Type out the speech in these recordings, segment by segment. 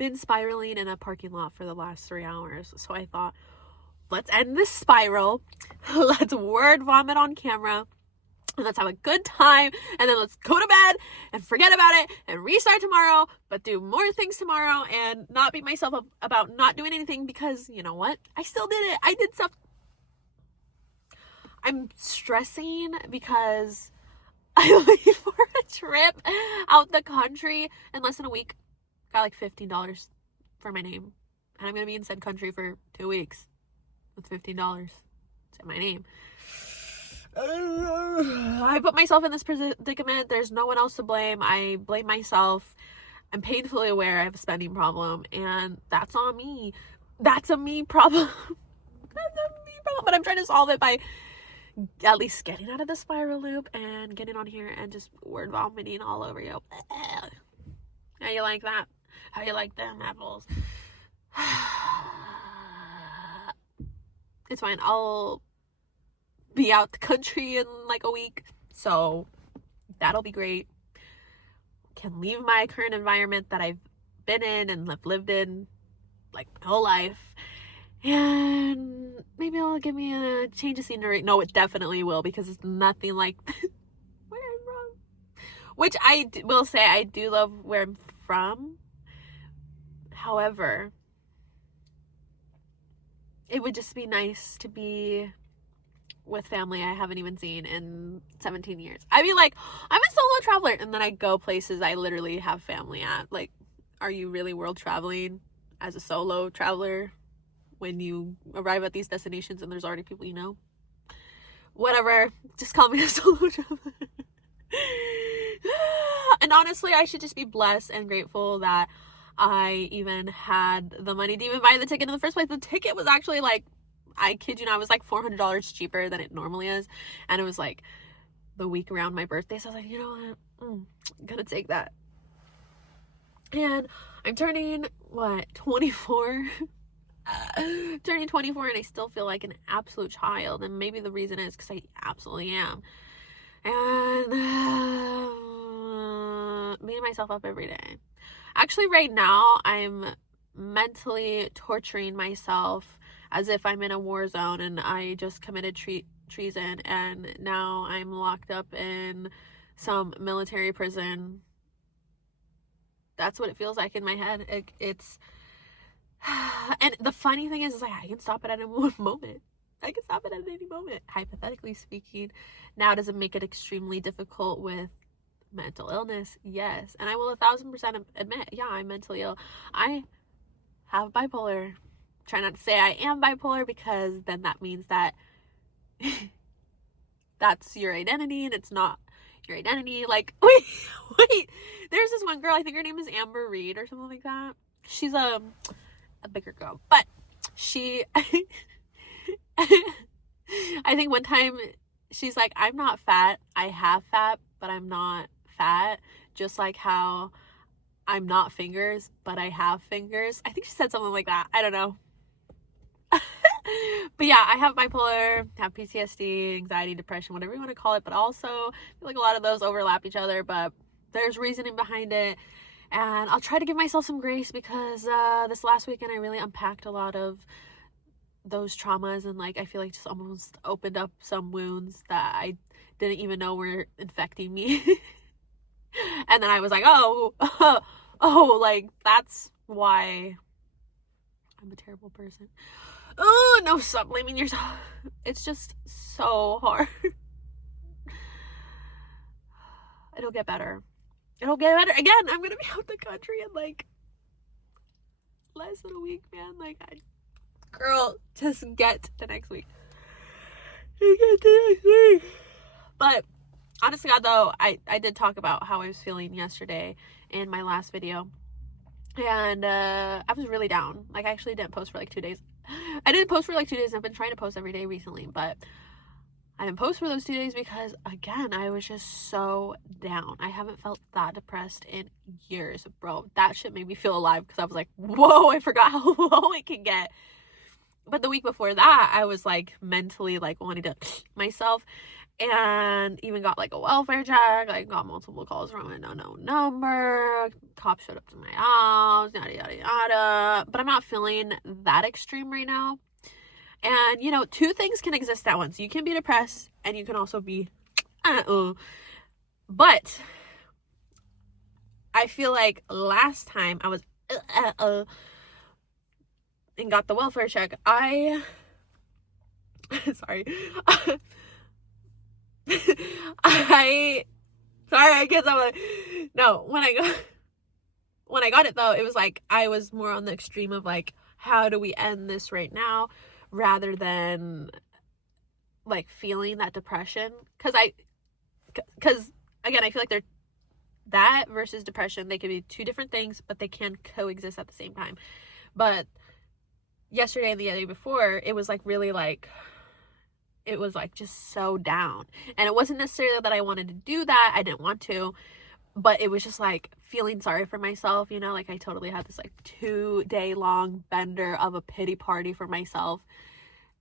been spiraling in a parking lot for the last 3 hours. So I thought, let's end this spiral. Let's word vomit on camera. And let's have a good time. And then let's go to bed and forget about it and restart tomorrow, but do more things tomorrow and not beat myself up about not doing anything, because you know what? I still did it. I did stuff. I'm stressing because I leave for a trip out the country in less than a week. Got like $15 for my name. And I'm going to be in said country for 2 weeks with $15 to my name. I put myself in this predicament. There's no one else to blame. I blame myself. I'm painfully aware I have a spending problem, and that's on me. That's a me problem. That's a me problem. But I'm trying to solve it by at least getting out of the spiral loop and getting on here and just word vomiting all over you. How you like that? How you like them apples? It's fine. I'll be out the country in like a week, so that'll be great. Can leave my current environment that I've been in and have lived in like my whole life, and maybe it'll give me a change of scenery. No, it definitely will, because it's nothing like where I'm from. Which I will say, I do love where I'm from. However, it would just be nice to be with family I haven't even seen in 17 years. I'd be like, I'm a solo traveler, and then I go places I literally have family at. Like, are you really world traveling as a solo traveler when you arrive at these destinations and there's already people you know? Whatever, just call me a solo traveler. And honestly, I should just be blessed and grateful that I even had the money to even buy the ticket in the first place. The ticket was actually like, I kid you not, it was like $400 cheaper than it normally is. And it was like the week around my birthday. So I was like, you know what? I'm gonna take that. And I'm turning, 24? Turning 24, and I still feel like an absolute child. And maybe the reason is because I absolutely am. And beating myself up every day. Actually, right now, I'm mentally torturing myself as if I'm in a war zone and I just committed treason, and now I'm locked up in some military prison. That's what it feels like in my head. It's and the funny thing is like, I can stop it at any moment. I can stop it at any moment, hypothetically speaking. Now, does it make it extremely difficult with mental illness? Yes. And I will 1,000% admit, yeah, I'm mentally ill. I have bipolar. Try not to say I am bipolar, because then that means that that's your identity, and it's not your identity. Like, wait, there's this one girl, I think her name is Amber Reed or something like that. She's a bigger girl, but she I think one time she's like, I'm not fat, I have fat, but I'm not fat, just like how I'm not fingers, but I have fingers. I think she said something like that. I don't know. But yeah, I have bipolar, have PTSD, anxiety, depression, whatever you want to call it, but also I feel like a lot of those overlap each other, but there's reasoning behind it. And I'll try to give myself some grace, because this last weekend I really unpacked a lot of those traumas, and like I feel like just almost opened up some wounds that I didn't even know were infecting me. And then I was like, oh, like that's why I'm a terrible person. Oh, no, stop blaming yourself. It's just so hard. It'll get better. It'll get better. Again, I'm gonna be out the country in like less than a week, man. Like, girl, just get to next week. Get to next week. But honestly, God, though, I did talk about how I was feeling yesterday in my last video. And I was really down. Like, I actually didn't post for like 2 days. I didn't post for like 2 days. I've been trying to post every day recently, but I didn't post for those 2 days because, again, I was just so down. I haven't felt that depressed in years, bro. That shit made me feel alive, because I was like, whoa, I forgot how low it can get. But the week before that, I was like mentally like wanting to myself. and even got like a welfare check, like got multiple calls from an unknown number, cops showed up to my house, yada yada yada. But I'm not feeling that extreme right now. And you know, two things can exist at once. You can be depressed and you can also be but I feel like last time I was and got the welfare check, sorry. I guess I'm like, no, when I got it though, it was like I was more on the extreme of like, how do we end this right now, rather than like feeling that depression. Because again, I feel like they're that versus depression, they could be two different things, but they can coexist at the same time. But yesterday and the day before, it was like really like, it was like just so down. And it wasn't necessarily that I wanted to do that, I didn't want to, but it was just like feeling sorry for myself, you know, like I totally had this like 2-day long bender of a pity party for myself.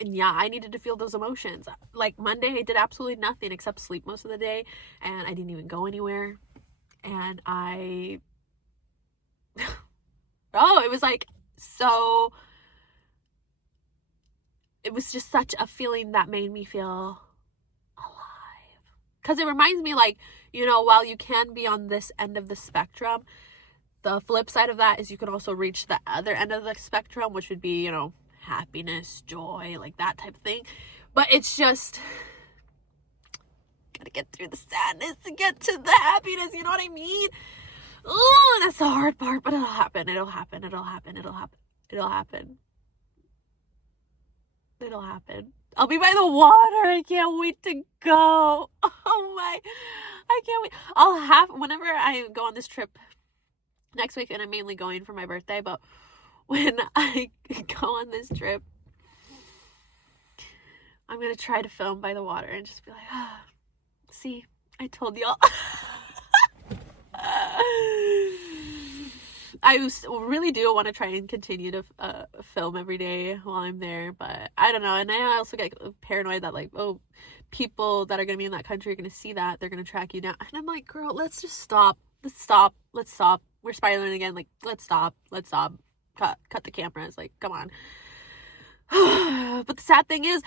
And yeah, I needed to feel those emotions. Like Monday, I did absolutely nothing except sleep most of the day, and I didn't even go anywhere. And it was like, so it was just such a feeling that made me feel alive. Because it reminds me, like, you know, while you can be on this end of the spectrum, the flip side of that is you can also reach the other end of the spectrum, which would be, you know, happiness, joy, like that type of thing. But it's just, gotta get through the sadness to get to the happiness, you know what I mean? Oh, that's the hard part, but it'll happen. It'll happen. I'll be by the water. I can't wait to go. Oh my, I can't wait. Whenever I go on this trip next week, and I'm mainly going for my birthday, but when I go on this trip, I'm going to try to film by the water and just be like, see, I told y'all. I really do want to try and continue to film every day while I'm there, but I don't know. And I also get paranoid that like, oh, people that are going to be in that country are going to see that, they're going to track you down. And I'm like, girl, let's just stop. Let's stop. We're spiraling again. Like, let's stop. Cut the cameras. Like, come on. But the sad thing is,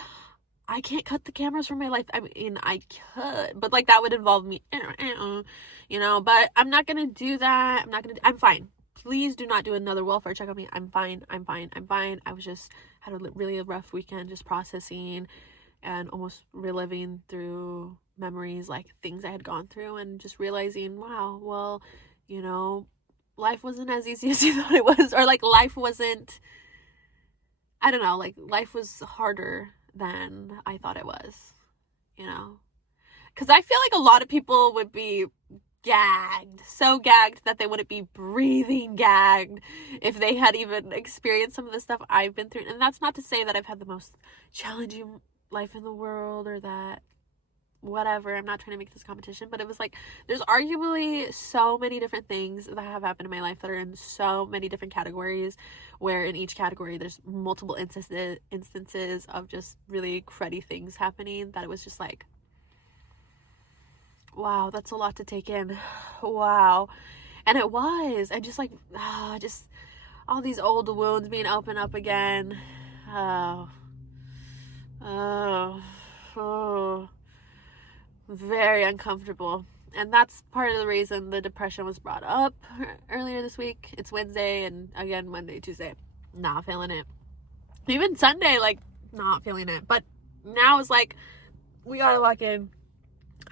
I can't cut the cameras for my life. I mean, I could, but like that would involve me, you know, but I'm not going to do that. I'm fine. Please do not do another welfare check on me. I'm fine. I was just had a really rough weekend, just processing and almost reliving through memories, like things I had gone through, and just realizing, wow, well, you know, life wasn't as easy as you thought it was, or like life wasn't, I don't know, like life was harder than I thought it was, you know, because I feel like a lot of people would be so gagged that they wouldn't be breathing gagged if they had even experienced some of the stuff I've been through. And that's not to say that I've had the most challenging life in the world or that whatever, I'm not trying to make this competition, but it was like, there's arguably so many different things that have happened in my life that are in so many different categories, where in each category there's multiple instances of just really cruddy things happening, that it was just like, wow, that's a lot to take in. Wow. And it was, and just like, just all these old wounds being opened up again. Very uncomfortable. And that's part of the reason the depression was brought up earlier this week. It's Wednesday, and again Monday, Tuesday, not feeling it. Even Sunday, like, not feeling it. But now it's like, we gotta lock in.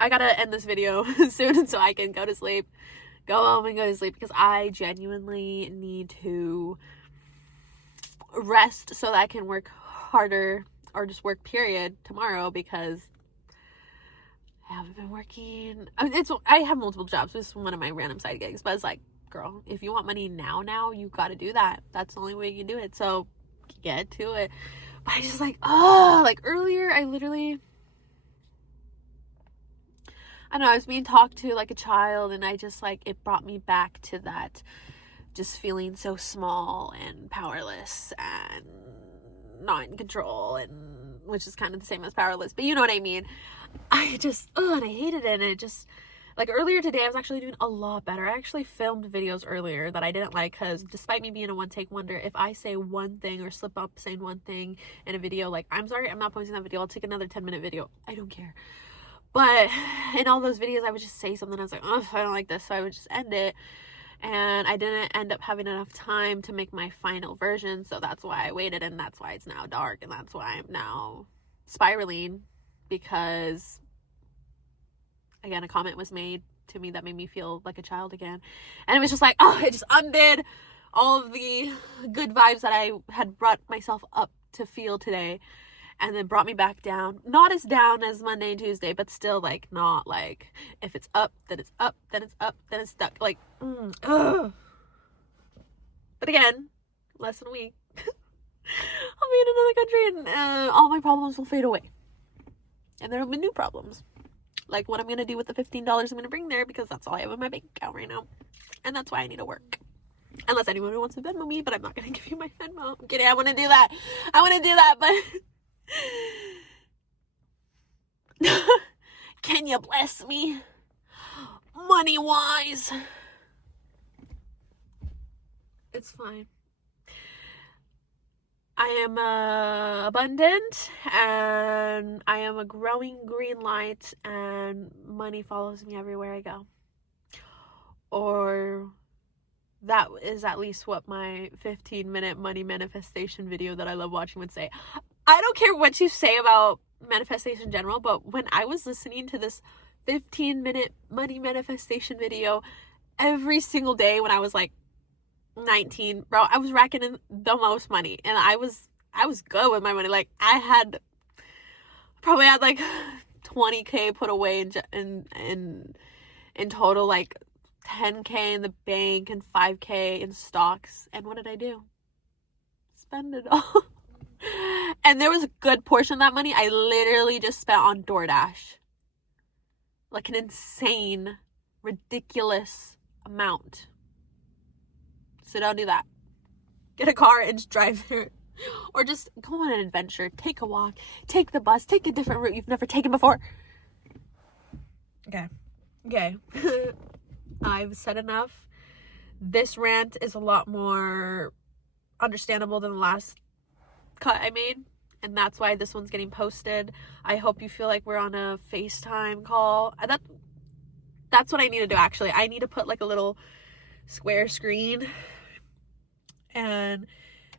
I gotta end this video soon so I can go to sleep, go home and go to sleep, because I genuinely need to rest so that I can work harder, or just work period, tomorrow, because I haven't been working. I mean, I have multiple jobs. This is one of my random side gigs, but it's like, girl, if you want money now, you gotta do that. That's the only way you can do it. So get to it. But I just like, like earlier, I don't know, I was being talked to like a child, and I just like, it brought me back to that, just feeling so small and powerless and not in control, and which is kind of the same as powerless, but you know what I mean. and I hated it. And it just, like, earlier today, I was actually doing a lot better. I actually filmed videos earlier that I didn't like, because despite me being a one-take wonder, if I say one thing or slip up saying one thing in a video, like, I'm sorry, I'm not posting that video. I'll take another 10-minute video. I don't care. But in all those videos, I would just say something. I was like, oh, I don't like this. So I would just end it. And I didn't end up having enough time to make my final version. So that's why I waited. And that's why it's now dark. And that's why I'm now spiraling. Because, again, a comment was made to me that made me feel like a child again. And it was just like, oh, it just undid all of the good vibes that I had brought myself up to feel today. And then brought me back down. Not as down as Monday and Tuesday, but still, like, not like, if it's up, then it's up, then it's up, then it's stuck. Like, ugh. But again, less than a week, I'll be in another country, and all my problems will fade away. And there will be new problems. Like what I'm going to do with the $15 I'm going to bring there, because that's all I have in my bank account right now. And that's why I need to work. Unless anyone wants to Venmo me, but I'm not going to give you my Venmo. I'm kidding, I want to do that. But... Can you bless me money wise? It's fine. I am abundant, and I am a growing green light, and money follows me everywhere I go. Or that is at least what my 15-minute money manifestation video that I love watching would say. I don't care what you say about manifestation in general, but when I was listening to this 15-minute money manifestation video every single day when I was like 19, bro, I was racking in the most money, and I was good with my money. Like, I probably had like 20K put away in total, like 10K in the bank and 5K in stocks. And what did I do? Spend it all. And there was a good portion of that money I literally just spent on DoorDash. Like an insane, ridiculous amount. So don't do that. Get a car and just drive there. Or just go on an adventure. Take a walk. Take the bus. Take a different route you've never taken before. Okay. I've said enough. This rant is a lot more understandable than the last cut I made, and that's why this one's getting posted. I hope you feel like we're on a FaceTime call. That's what I need to do, actually. I need to put like a little square screen and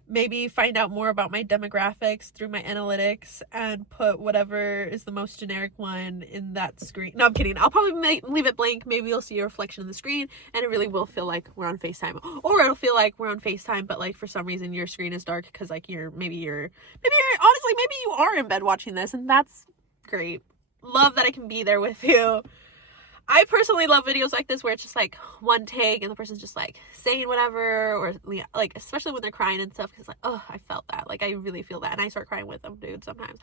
maybe find out more about my demographics through my analytics and put whatever is the most generic one in that screen. No, I'm kidding. I'll probably leave it blank. Maybe you'll see a reflection in the screen, and it really will feel like we're on FaceTime. Or it'll feel like we're on FaceTime, but like for some reason your screen is dark because like maybe you're honestly, maybe you are in bed watching this, and that's great. Love that I can be there with you. I personally love videos like this where it's just like one take and the person's just like saying whatever, or like especially when they're crying and stuff, because like, oh, I felt that, like I really feel that, and I start crying with them, dude, sometimes.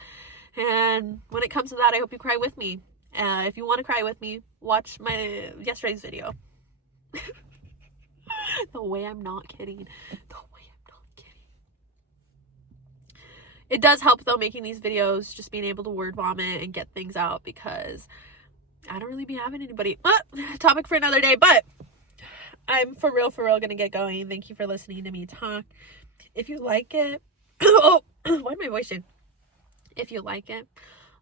And when it comes to that, I hope you cry with me. If you want to cry with me, watch my yesterday's video. The way I'm not kidding. It does help though, making these videos, just being able to word vomit and get things out, because I don't really be having anybody. Topic for another day, but I'm for real gonna get going. Thank you for listening to me talk. If you like it, oh, why am I voicing? If you like it,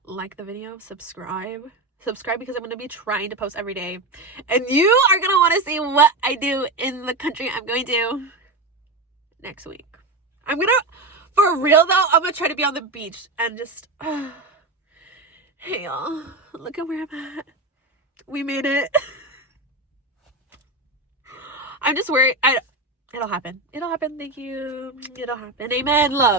like the video, subscribe, because I'm gonna be trying to post every day, and you are gonna want to see what I do in the country I'm going to next week. For real though, I'm gonna try to be on the beach and just hey y'all, look at where I'm at. We made it. I'm just worried. It'll happen. Thank you. It'll happen. Amen. Love.